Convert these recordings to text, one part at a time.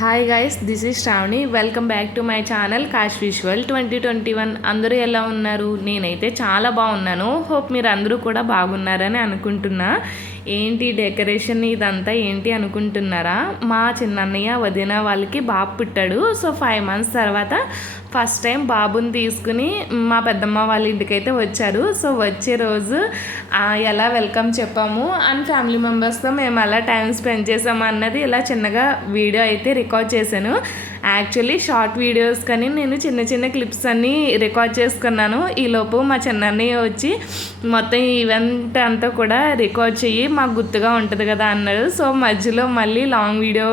Hi guys, this is Shravani. Welcome back to my channel cash visual 2021. అందరూ ఎలా ఉన్నారు? నేనైతే చాలా బాగున్నాను. హోప్ మీరు అందరూ కూడా బాగున్నారని అనుకుంటున్నా. ఏంటి డెకరేషన్ ఇదంతా ఏంటి అనుకుంటున్నారా? మా చిన్నన్నయ్య వదిన వాళ్ళకి బాబు పుట్టాడు. సో 5 months తర్వాత ఫస్ట్ టైం బాబుని తీసుకుని మా పెద్దమ్మ వాళ్ళ ఇంటికైతే వచ్చారు. సో వచ్చే రోజు ఎలా వెల్కమ్ చెప్పాము అండ్ ఫ్యామిలీ మెంబర్స్తో మేము ఎలా టైం స్పెండ్ చేసాము అన్నది ఇలా చిన్నగా వీడియో అయితే రికార్డ్ చేశాను. యాక్చువల్లీ షార్ట్ వీడియోస్ కానీ నేను చిన్న చిన్న క్లిప్స్ అన్నీ రికార్డ్ చేసుకున్నాను. ఈలోపు మా చిన్నన్నయ్య వచ్చి మొత్తం ఈవెంట్ అంతా కూడా రికార్డ్ చెయ్యి, మాకు గుర్తుగా ఉంటుంది కదా అన్నాడు. సో మధ్యలో మళ్ళీ లాంగ్ వీడియో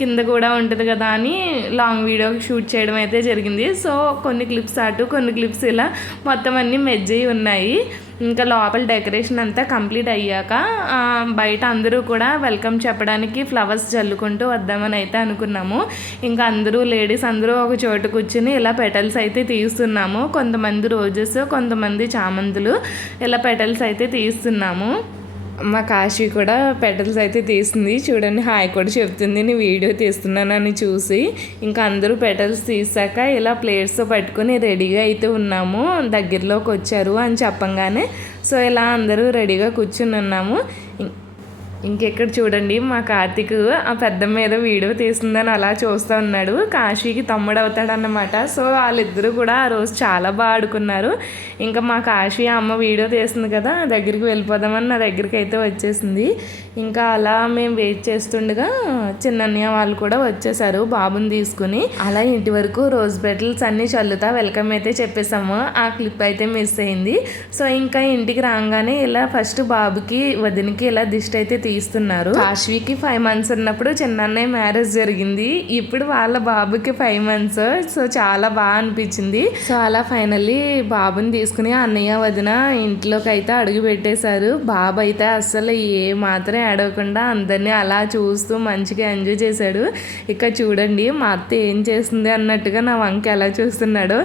కింద కూడా ఉంటుంది కదా అని లాంగ్ వీడియో షూట్ చేయడం అయితే జరిగింది. సో కొన్ని క్లిప్స్ అటు కొన్ని క్లిప్స్ ఇలా మొత్తం అన్నీ మెర్జ్ అయ్యి ఉన్నాయి. ఇంకా లోపల డెకరేషన్ అంతా కంప్లీట్ అయ్యాక బయట అందరూ కూడా వెల్కమ్ చెప్పడానికి ఫ్లవర్స్ జల్లుకుంటూ వద్దామని అయితే అనుకున్నాము. ఇంకా అందరూ లేడీస్ అందరూ ఒక చోటు కూర్చుని ఇలా పెటల్స్ అయితే తీస్తున్నాము. కొంతమంది రోజెస్, కొంతమంది చామంతులు ఇలా పెటల్స్ అయితే తీస్తున్నాము. మా కాశీ కూడా పెటల్స్ అయితే తీస్తుంది. చూడండి, హాయ్ కూడా చెప్తుంది నేను వీడియో తీస్తున్నానని చూసి. ఇంకా అందరూ పెటల్స్ తీసాక ఇలా ప్లేట్స్తో పట్టుకొని రెడీగా అయితే ఉన్నాము. దగ్గరలోకి వచ్చారు అని చెప్పంగానే సో ఇలా అందరూ రెడీగా కూర్చుని ఉన్నాము. ఇంకెక్కడ చూడండి, మా కార్తీక్ ఆ పెద్ద మీద వీడియో తీస్తుందని అలా చూస్తూ ఉన్నాడు. కాశీకి తమ్ముడు అవుతాడన్నమాట. సో వాళ్ళిద్దరూ కూడా ఆ రోజు చాలా బాగా ఆడుకున్నారు. ఇంకా మా కాశీ అమ్మ వీడియో తీస్తుంది కదా, దగ్గరికి వెళ్ళిపోదామని నా దగ్గరికి అయితే వచ్చేసింది. ఇంకా అలా మేము వెయిట్ చేస్తుండగా చిన్నన్నయ్య వాళ్ళు కూడా వచ్చేసారు బాబుని తీసుకుని. అలా ఇంటి వరకు రోజ్ పెటల్స్ అన్నీ చల్లుతా వెల్కమ్ అయితే చెప్పేసాము. ఆ క్లిప్ అయితే మిస్ అయింది. సో ఇంకా ఇంటికి రాగానే ఇలా ఫస్ట్ బాబుకి వదినికి ఇలా దిష్టి అయితే తీస్తున్నారు. కాశ్వీకి 5 months ఉన్నప్పుడు చిన్నన్నయ్య మ్యారేజ్ జరిగింది. ఇప్పుడు వాళ్ళ బాబుకి 5 months. సో చాలా బాగా అనిపించింది. సో అలా ఫైనల్లీ బాబుని తీసుకుని అన్నయ్య వదిన ఇంట్లోకి అయితే అడుగు పెట్టేశారు. బాబు అయితే అస్సలు ఏ మాత్రం ఏడవకుండా అందరినీ అలా చూస్తూ మంచిగా ఎంజాయ్ చేశాడు. ఇక చూడండి, మా అత్త ఏం చేస్తుంది అన్నట్టుగా నా వంక ఎలా చూస్తున్నాడు.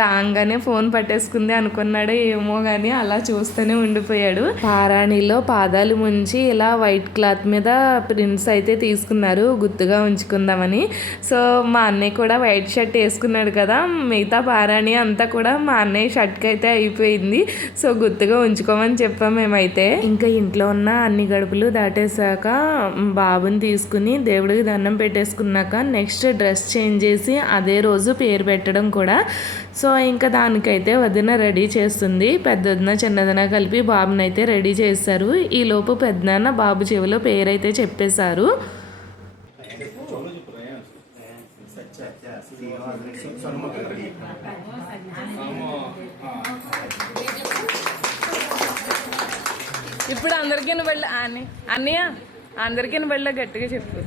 రాగానే ఫోన్ పట్టేసుకుంది అనుకున్నాడు ఏమో కానీ అలా చూస్తూనే ఉండిపోయాడు. పారాణిలో పాదాలు ముంచి ఇలా వైట్ క్లాత్ మీద ప్రింట్స్ అయితే తీసుకున్నారు గుర్తుగా ఉంచుకుందామని. సో మా అన్నయ్య కూడా వైట్ షర్ట్ వేసుకున్నాడు కదా, మిగతా పారాణి అంతా కూడా మా అన్నయ్య షర్ట్కి అయితే అయిపోయింది. సో గుర్తుగా ఉంచుకోమని చెప్పాం మేమైతే. ఇంకా ఇంట్లో ఉన్న అన్ని గడుపులు దాటేశాక బాబుని తీసుకుని దేవుడికి దండం పెట్టేసుకున్నాక నెక్స్ట్ డ్రెస్ చేంజ్ చేసి అదే రోజు పేరు పెట్టడం కూడా. సో ఇంకా దానికైతే వదిన రెడీ చేస్తుంది. పెద్దదిన చిన్నదిన కలిపి బాబుని అయితే రెడీ చేస్తారు. ఈలోపు పెద్దనాన్న బాబు చెవిలో పేరైతే చెప్పేశారు. ఇప్పుడు అందరికీ వెళ్ళి అన్నయ్య అందరికీ వెళ్ళి గట్టిగా చెప్పు.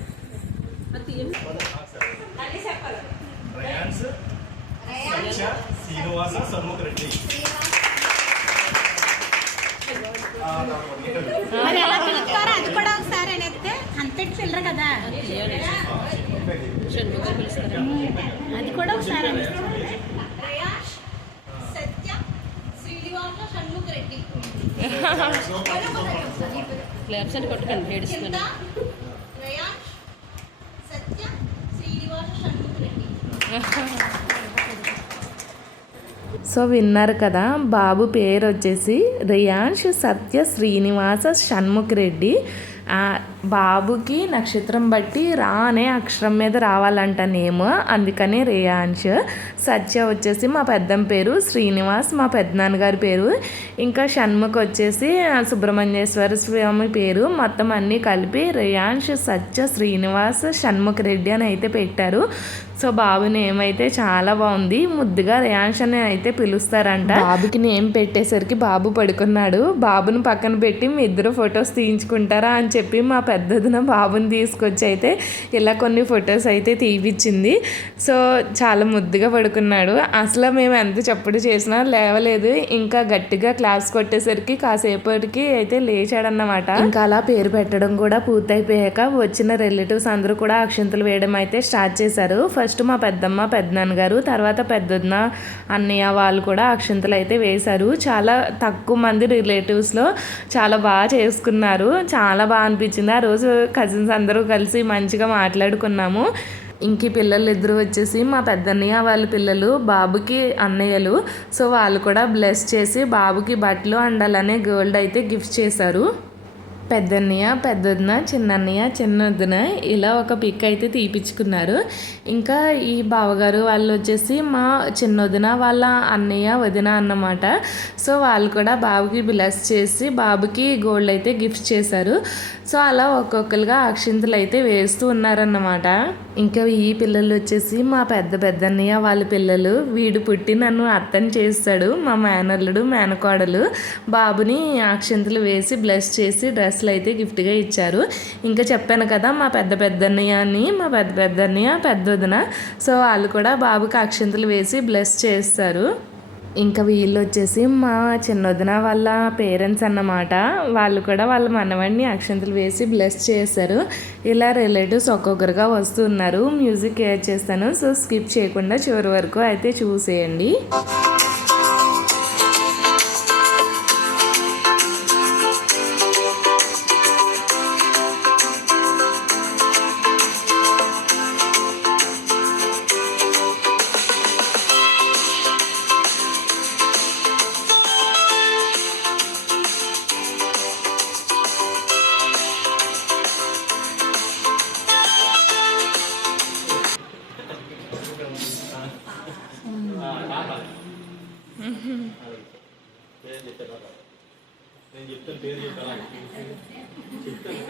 అది ఎలా పిలుస్తారో అది కూడా ఒకసారి అనేస్తే అంతటి పిల్లరు కదా, అది కూడా ఒకసారి కొట్టుకండి ఏడుస్తున్నా. సో విన్నారు కదా, బాబు పేరు వచ్చేసి రియాన్ష్ సత్య శ్రీనివాస షణ్ముఖ్ రెడ్డి. బాబుకి నక్షత్రం బట్టి రా అనే అక్షరం మీద రావాలంట నేమ్, అందుకని రియాన్ష్. సత్య వచ్చేసి మా పెద్దమ్మ పేరు, శ్రీనివాస్ మా పెద్దనాన్నగారి పేరు, ఇంకా షణ్ముఖ్ వచ్చేసి సుబ్రహ్మణ్యేశ్వర స్వామి పేరు. మొత్తం అన్నీ కలిపి రియాన్ష్ సత్య శ్రీనివాస్ షణ్ముఖ్ రెడ్డి అని అయితే పెట్టారు. సో బాబు నేమ్ అయితే చాలా బాగుంది. ముద్దుగా రియాన్ష్ అని అయితే పిలుస్తారంట. బాబుకి నేమ్ పెట్టేసరికి బాబు పడుకున్నాడు. బాబుని పక్కన పెట్టి మీ ఇద్దరు ఫొటోస్ తీయించుకుంటారా అని చెప్పి మా పెద్దదిన బాబుని తీసుకొచ్చి అయితే ఇలా కొన్ని ఫొటోస్ అయితే తీపిచ్చింది. సో చాలా ముద్దుగా పడుకున్నాడు. అసలు మేము ఎంత చప్పుడు చేసినా లేవలేదు. ఇంకా గట్టిగా క్లాస్ కొట్టేసరికి కాసేపటికి అయితే లేచాడన్నమాట. ఇంకా అలా పేరు పెట్టడం కూడా పూర్తయిపోయాక వచ్చిన రిలేటివ్స్ అందరూ కూడా అక్షంతలు వేయడం అయితే స్టార్ట్ చేశారు. ఫస్ట్ మా పెద్దమ్మ పెద్దనాన్నగారు, తర్వాత పెద్దన్న అన్నయ్య వాళ్ళు కూడా అక్షంతలు అయితే వేశారు. చాలా తక్కువ మంది రిలేటివ్స్లో చాలా బాగా చేసుకున్నారు. చాలా బాగా అనిపించింది. ఆ రోజు కజిన్స్ అందరూ కలిసి మంచిగా మాట్లాడుకున్నాము. ఇంక పిల్లలు ఇద్దరు వచ్చేసి మా పెద్దన్నయ్య వాళ్ళ పిల్లలు, బాబుకి అన్నయ్యలు. సో వాళ్ళు కూడా బ్లెస్ చేసి బాబుకి బట్టలు అండ్ అలానే గోల్డ్ అయితే గిఫ్ట్ చేశారు. పెద్దన్నయ్య, పెద్దొదిన, చిన్నన్నయ్య, చిన్నొదిన ఇలా ఒక పిక్ అయితే తీపిచ్చుకున్నారు. ఇంకా ఈ బావగారు వాళ్ళు వచ్చేసి మా చిన్నొదిన వాళ్ళ అన్నయ్య వదిన అన్నమాట. సో వాళ్ళు కూడా బాబుకి బ్లెస్ చేసి బాబుకి గోల్డ్ అయితే గిఫ్ట్ చేశారు. సో అలా ఒక్కొక్కరుగా అక్షింతలు అయితే వేస్తూ ఉన్నారన్నమాట. ఇంకా ఈ పిల్లలు వచ్చేసి మా పెద్దన్నయ్య వాళ్ళ పిల్లలు. వీడు పుట్టి నన్ను అర్థం చేస్తాడు. మా మేనల్లుడు మేనకోడలు బాబుని అక్షింతలు వేసి బ్లెస్ చేసి డ్రెస్సులు అయితే గిఫ్ట్గా ఇచ్చారు. ఇంకా చెప్పాను కదా మా పెద్దన్నయ్య అని, మా పెద్దన్నయ్య పెద్దొదిన. సో వాళ్ళు కూడా బాబుకి అక్షింతలు వేసి బ్లెస్ చేస్తారు. ఇంకా వీళ్ళు వచ్చేసి మా చిన్నొదిన వాళ్ళ పేరెంట్స్ అన్నమాట. వాళ్ళు కూడా వాళ్ళ మనవాడిని అక్షంతలు వేసి బ్లెస్ చేశారు. ఇలా రిలేటివ్స్ ఒక్కొక్కరుగా వస్తున్నారు. మ్యూజిక్ యాడ్ చేస్తాను, సో స్కిప్ చేయకుండా చివరి వరకు అయితే చూసేయండి. నేను చెప్తాను పేరు చెప్పాలి చెప్తాను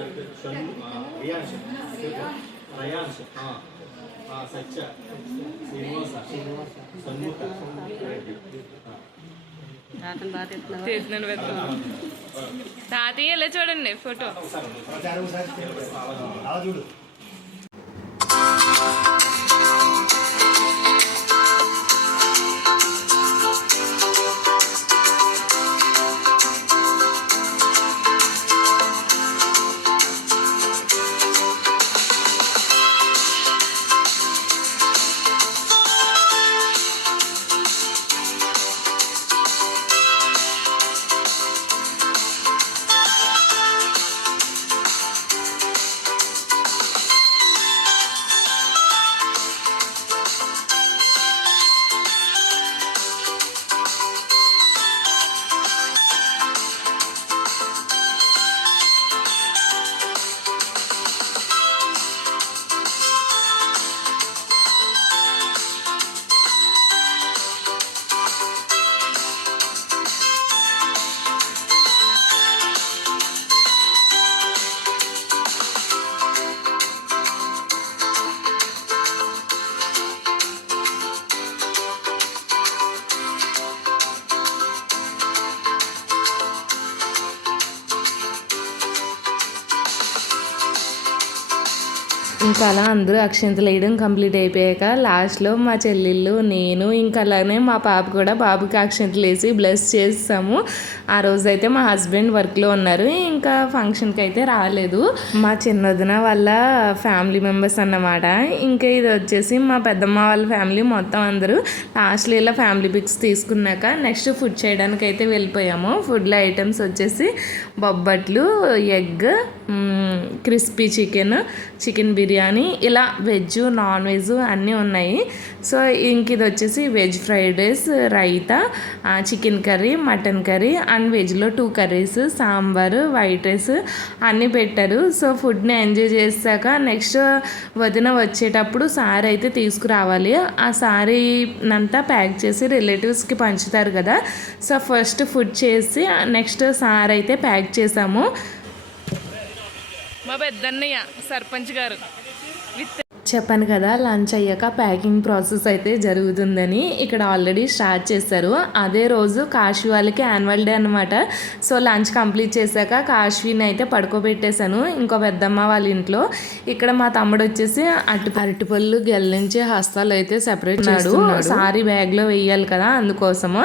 రయాన్స్ సత్య శ్రీనివాస సన్ముఖ తాతయ్య ఇలా చూడండి ఫోటో. చూడు ఇంకా అలా అందరూ అక్షింతలు వేయడం కంప్లీట్ అయిపోయాక లాస్ట్లో మా చెల్లెళ్ళు, నేను, ఇంకా అలానే మా పాప కూడా బాబుకి అక్షింతలు వేసి బ్లెస్ చేస్తాము. ఆ రోజైతే మా హస్బెండ్ వర్క్లో ఉన్నారు, ఇంకా ఫంక్షన్కి అయితే రాలేదు. మా చిన్నదిన వాళ్ళ ఫ్యామిలీ మెంబర్స్ అన్నమాట. ఇంకా ఇది వచ్చేసి మా పెద్దమ్మ వాళ్ళ ఫ్యామిలీ మొత్తం అందరూ లాస్ట్లో ఇలా ఫ్యామిలీ పిక్స్ తీసుకున్నాక నెక్స్ట్ ఫుడ్ చేయడానికి అయితే వెళ్ళిపోయాము. ఫుడ్లో ఐటమ్స్ వచ్చేసి బొబ్బట్లు, ఎగ్, క్రిస్పీ చికెన్ బిర్యానీ, ఇలా వెజ్ నాన్ వెజ్ అన్నీ ఉన్నాయి. సో ఇంక ఇది వచ్చేసి veg fried rice, raita, chicken curry, mutton curry and వెజ్లో 2 కర్రీస్, సాంబారు, వైట్ రైస్ అన్నీ పెట్టారు. సో ఫుడ్ని ఎంజాయ్ చేశాక నెక్స్ట్ వదిన వచ్చేటప్పుడు సారీ అయితే తీసుకురావాలి. ఆ సారీ అంతా ప్యాక్ చేసి రిలేటివ్స్కి పంచుతారు కదా. సో ఫస్ట్ ఫుడ్ చేసి నెక్స్ట్ సారీ అయితే ప్యాక్ చేసాము. మా పెద్దన్నయ్య సర్పంచ్ గారు చెప్పాను కదా లంచ్ అయ్యాక ప్యాకింగ్ ప్రాసెస్ అయితే జరుగుతుందని. ఇక్కడ ఆల్రెడీ స్టార్ట్ చేశారు. అదే రోజు కాశీ వాళ్ళకి యాన్యువల్ డే అనమాట. సో లంచ్ కంప్లీట్ చేశాక కాశీని అయితే పడుకోబెట్టేశాను ఇంకో పెద్దమ్మ వాళ్ళ ఇంట్లో. ఇక్కడ మా తమ్ముడు వచ్చేసి అరటిపళ్ళు గెల్లించి హస్తాలు అయితే సెపరేట్ చేస్తున్నాడు. సారీ బ్యాగ్లో వేయాలి కదా అందుకోసము.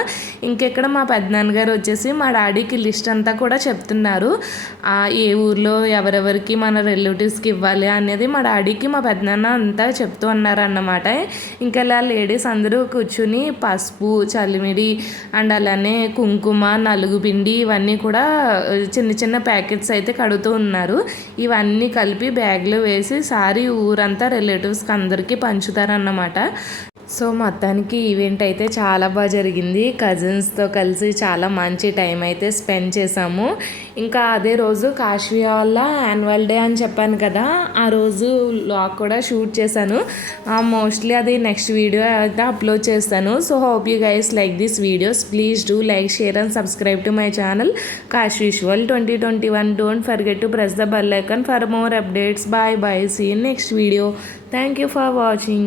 ఇంకెక్కడ మా పెద్దనాన్నగారు వచ్చేసి మా డాడీకి లిస్ట్ అంతా కూడా చెప్తున్నారు. ఏ ఊర్లో ఎవరెవరికి మన రిలేటివ్స్కి ఇవ్వాలి అనేది మా డాడీకి మా పెద్దనాన్న అంతా చెప్తూ ఉన్నారన్నమాట. ఇంకా ఇలా లేడీస్ అందరూ కూర్చుని పసుపు, చలిమిడి అండ్ అలానే కుంకుమ, నలుగుపిండి ఇవన్నీ కూడా చిన్న చిన్న ప్యాకెట్స్ అయితే కడుగుతూ ఉన్నారు. ఇవన్నీ కలిపి బ్యాగ్లో వేసి సారీ ఊరంతా రిలేటివ్స్కి అందరికీ పంచుతారన్నమాట. సో మొత్తానికి ఈవెంట్ అయితే చాలా బాగా జరిగింది. కజిన్స్తో కలిసి చాలా మంచి టైం అయితే స్పెండ్ చేసాము. ఇంకా అదే రోజు కాశ్వి వాళ్ళ యాన్యువల్ డే అని చెప్పాను కదా, ఆ రోజు వ్లాగ్ కూడా షూట్ చేశాను. మోస్ట్లీ అది నెక్స్ట్ వీడియో అయితే అప్లోడ్ చేస్తాను. So hope you guys like this videos. Please do like, share and subscribe to my channel Kashvish world 2021. Don't forget to press the bell icon for more updates. Bye bye. See you in next video. Thank you for watching.